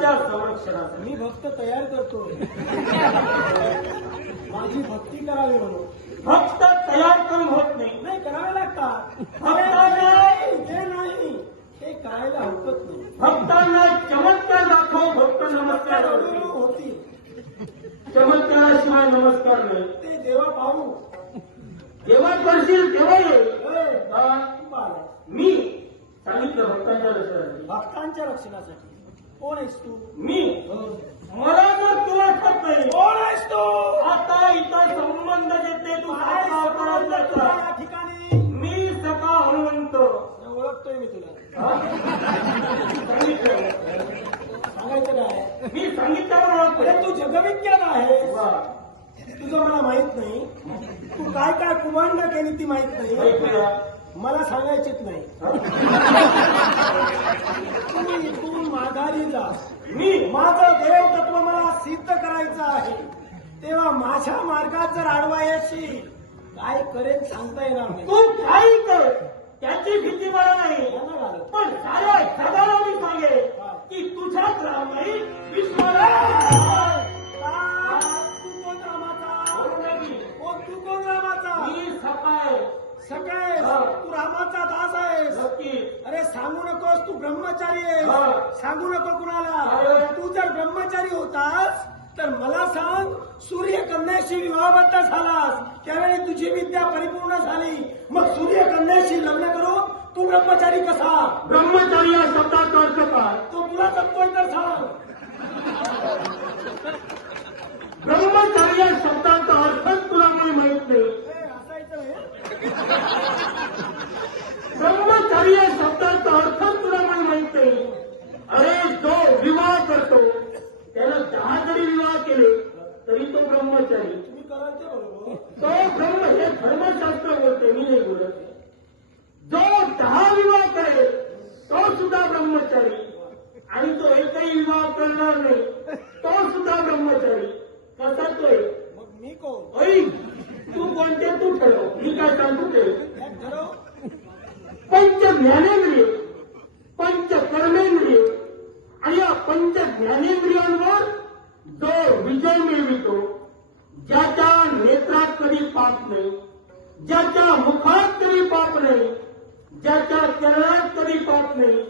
भक्ताच्या संरक्षणासाठी. मी भक्त तयार करतोय. माझी भक्ती करावी म्हणून. भक्त तयार करून होत नाही. नाही करावे लागतात. भक्ताने ते नाही ते करायला हरकत नाही. भक्तांना चमत्कार दाखव. भक्त नमस्कार हळूहळू होती चमत्काराशिवाय नमस्कार नाही. ते देवा पाहू. जेव्हा करशील तेव्हा येईल. तू आलाय मी सांगितलं भक्तांच्या रक्षणासाठी. भक्तांच्या रक्षणासाठी. कोण आहेस तू? मी मला जर तू वाटत नाही कोण आहेस तू? आता इथं संबंध देते तू काय सखा तुला अवताराचा. या ठिकाणी मी सखा हनुमंत. ओळखतोय मी तुला. सांगितलं सांगायचं काय? मी सांगितल्यावर ओळखतोय. अरे तू जगविख्यात आहे. वा. तुझं मला माहित नाही. तू काय काय कुमांड केली ती माहित नाही. ऐकूया. मला सांगायचीच नाही. तू इथून माघारी जा. मी माझं देवतत्व मला सिद्ध करायचं आहे. तेव्हा माझ्या मार्गात जर आडवा येशील काय करेन सांगता येणार नाही. तू काही कर त्याची भीती मला नाही. यांना घालत. पण साऱ्या जगाला मी सांगेन की तुझ्याच राम नाही विश्वाला. तू कोण रामाचा? तू कोण रामाचा? मी सकाळ सकाळ तू रामाचा दास आहेस. नक्की. अरे सांगू नकोस तू ब्रह्मचारी हा. आहेस. सांगू नको कुणाला. अरे. तू जर ब्रह्मचारी होतास तर मला सांग. सूर्यकन्याशी विवाहबद्ध झालास त्यावेळी तुझी विद्या परिपूर्ण झाली. मग सूर्यकन्याशी लग्न करून तू ब्रह्मचारी कसा? ब्रह्मचारी या शब्दाचा अर्थ काय? तो तुला जमतोय तर सांग. ब्रह्मचारी या शब्दाचा अर्थच तुला काही माहित नाही. असायचं हे. ब्रह्मचारी या शब्दाचा अर्थच तुला काही माहित नाही. अरे जो विवाह करतो त्याला 10 जरी विवाह केले तरी तो ब्रह्मचारी. तुम्ही कराल ते बरोबर. तो ब्रह्म हे धर्मशास्त्र बोलते मी नाही बोलत. जो 10 विवाह करेल तो सुद्धा ब्रह्मचारी आणि जो एकही विवाह करणार नाही तो सुद्धा ब्रह्मचारी. कसा तोय? मग मी कोण? ऐक तू कोणते तू ठरव. मी काय सांगतो ते. ठरव. पंच ज्ञानेंद्रिय पंच कर्मेंद्रिय आणि या पंच ज्ञानेंद्रियांवर जो विजय मिळवितो ज्याच्या नेत्रात कधी पाप नाही ज्याच्या मुखात कधी पाप नाही ज्याच्या चरणात कधी पाप नाही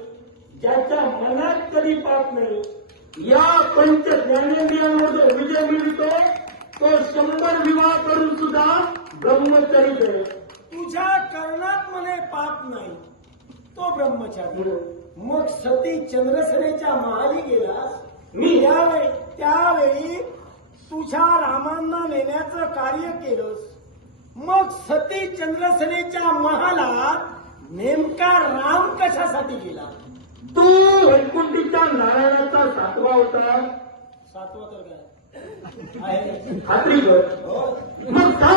ज्याच्या मनात कधी पाप नाही या पंच ज्ञानेंद्रियांवर जो विजय मिळवितो तो 100 विवाह करून सुद्धा ब्रह्मचारी आहे. तुझ्या कर्णात म्हणे पाप नाही तो ब्रह्मचारी. मग सती चंद्रसेनेच्या महाली गेलास. मी त्यावेळी तुझ्या रामांना नेण्याचं कार्य केलंस. मग सती चंद्रसेनेच्या महालात नेमका राम कशासाठी गेला? तू वैकुंठीच्या नारायणाचा 7वा अवतार. 7वा तर काय आहे? खात्री कर. हो. मग का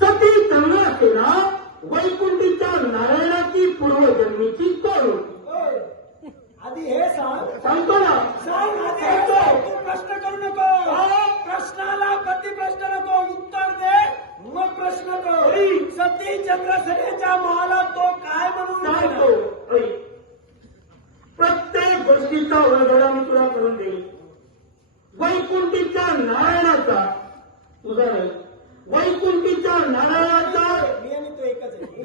सती चंद्रसेना वैकुंठीच्या नारायणाची पूर्वजन्मीची करू. होय. आधी हे सांग. सांगतो ना. सांग आधी हे सांग. तू प्रश्न करू नको. प्रश्नाला कधी प्रश्न नको. उत्तर दे मग प्रश्न कर. सती चंद्रसेनेच्या महालात तो काय म्हणून सांगतो. गेला? ऐक. प्रत्येक गोष्टीचा उलगडा मी तुला करून देईल. वैकुंठीच्या नारायणाचा तुझा नाही वैकुंठीच्या नारायणाचा मी आणि तो एकच आहे.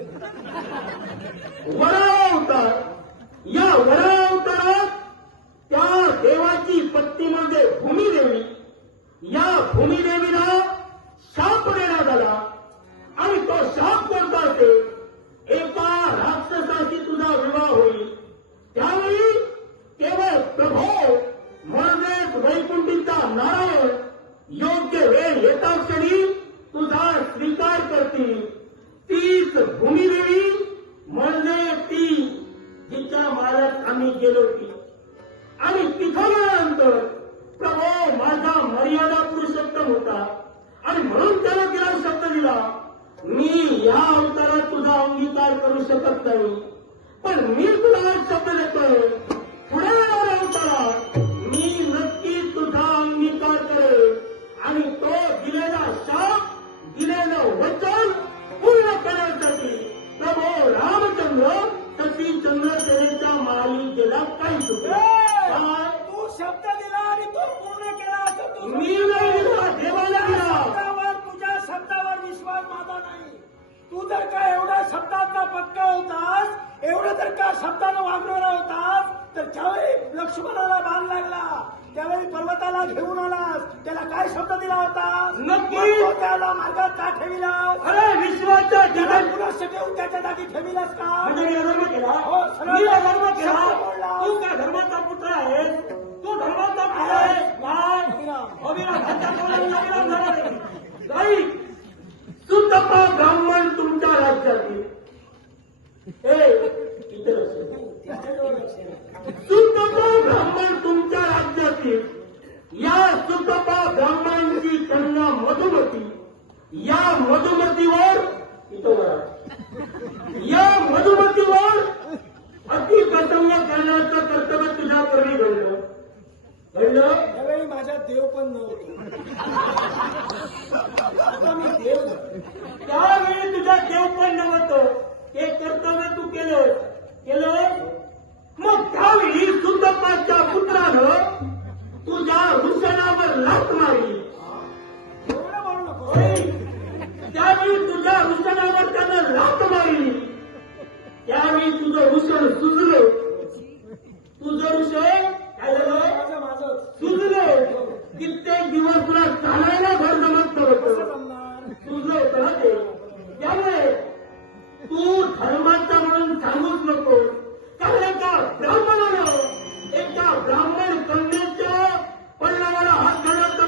वरा अवतार. या वरा अवतारात त्या देवाची पत्नीमध्ये भूमिदेवी. या भूमिदेवीला शाप देण्यात आला आणि तो शाप कोणता असेल? एका राक्षसाशी तुझा विवाह होईल. त्यावेळी केवळ प्रभो म्हणजेच वैकुंठीचा नारायण योग्य वेळ येता क्षणी तुझा स्वीकार करतील. तीच भूमिदेवी म्हणजे ती जिच्या मालक आम्ही गेलो होती. आणि तिथं गेल्यानंतर प्रभो माझा मर्यादा पुरुषोत्तम होता आणि म्हणून त्याला तिला शब्द दिला मी या अवतारात तुझा अंगीकार करू शकत नाही पण मी तुला शब्द देतोय पुढे येणाऱ्या अवतारात मी नक्की तुझा अंगीकार करेन आणि तो दिलेला शाप दिलेलं वचन पूर्ण करण्यासाठी प्रभो रामचंद्र सती चंद्रसेनेच्या महाली गेला काही चुकला. लक्ष्मणाला बाण लागला त्यावेळी पर्वताला घेऊन आलास त्याला काय शब्द दिला होता नक्की. तो त्याला मार्गात का ठेविलास अरे विश्वाच्या त्याला जगात पुनश्च ठेवून त्याच्या जागी ठेविलास का म्हणजे मी अधर्म केला हो, सरळ मी अधर्म केला शब्द बोलला. तू काय धर्माचा पुत्र आहेस तू धर्माचा पुत्र आहेस काय अविराम हत्या करून अविराम झाला नाही सुतपा ब्राह्मण तुमच्या राज्यातील हे इतर असेल. सुतपा ब्राह्मण तुमच्या राज्यातील या सुतपा ब्राह्मणांची कन्या मधुमती या मधुमतीवर इथं बघा. या मधुमतीवर अतिप्रसंग करण्याचं कर्तव्य तुझ्या पूर्वी घडलं त्यावेळी माझ्या देव पण नव्हतो आता मी देव झालो. त्यावेळी तुझा देव पण नव्हतं हे कर्तव्य तू केलं मग त्यावेळी सुतपाच्या पुत्रानं तुझ्या वृषणावर लाथ मारली एवढं बोलू नको त्यावेळी तुझ्या वृषणावर त्यानं लाथ मारली त्यावेळी तुझं वृषण सुजलं तुझं वृषण काय झालं माझं सुजलं कित्येक दिवस तुला चालायला घर जमत कसं नव्हतं जमणार तुझं होतं ना ते त्यामुळे तू धर्माचा म्हणून सांगूच नको कारण एका ब्राह्मण कन्याच्या पल्लावाला हात घालत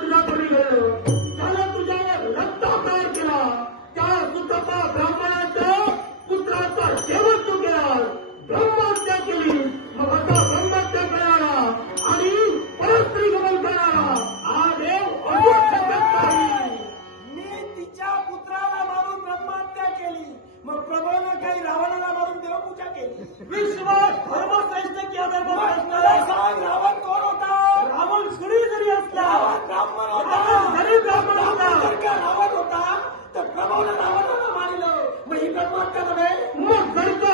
तुझ्या पडी गेलं त्यानं तुझ्यावर रक्तापार केला त्या सुतपा ब्राह्मणाच्या पुत्राचा शेवट तू केला ब्रह्महत्या केली मग आता ब्रह्महत्या करणारा आणि परस्त्री गमन करणारा हा देव अजून शकत नाही मी तिच्या पुत्राला मारून ब्रह्महत्या केली मग प्रभूने काही रावणाला मारून देवपूजा केली विश्वास धर्मश्रेष्ठ की मला अधर्म सांग रावण कोण होता रावण सुरी जरी असला रावण ब्राह्मण होता रावण जरी ब्राह्मण होता जर का रावण होता तर प्रभूने रावणाला मारिलं मग ही ब्रह्महत्या नव्हे मग जर का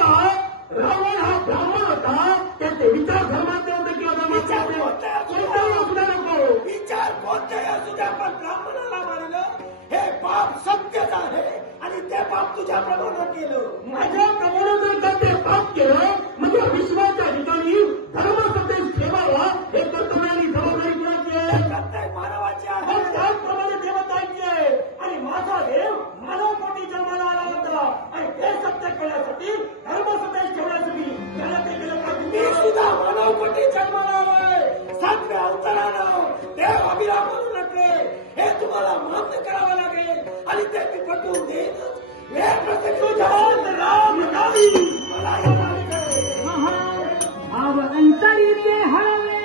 रावण हा ब्राह्मण होता त्याचे विचार धर्माचे होते की विचार अधर्माचे कोणते असू द्या. कोणताही असू द्या नको विचार कोणत्याही असू द्या पण ब्राह्मणाला मारलं हे पाप सत्यच आहे आणि ते पाप तुझ्या प्रभूनं केलं माझ्या प्रमाणे जर का ते पाप केलं म्हणजे विश्वाच्या ठिकाणी धर्मसंदेश ठेवावा हे कर्तव्य आणि जबाबदारी कुणाची आहे प्रत्येक मानवाची आहे मग त्याचप्रमाणे देवतांची आहे आणि माझा देव मानवपोटी जन्माला आला होता आणि ते सत्य कळण्यासाठी धर्मसंदेश ठेवण्यासाठी त्याला ते केलं मी पाहिजे सुद्धा मानवपटी जन्माला आलोय सातव्या अवतारानं देव अभिराम म्हणू नये हे तुम्हाला मान्य करावं लागेल आणि ते मी पटवून देईन वेळ प्रत्येक तुझ्यात राम नाही मला या मालिकेत भाव अंतरी ते हळवे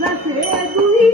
जसे दुही